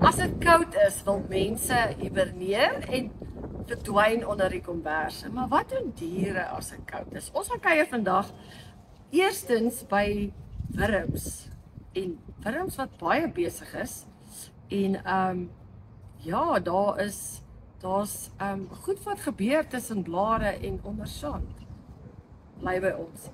As dit koud is, wil mense hiberneer en verdwyn onder die komberse. Maar wat doen diere as dit koud is? Ons gaan kuier vandag eerstens by wurms. En wurms wat baie besig is. En ja, daar's goed wat gebeur tussen blare en onder sand. Bly by ons.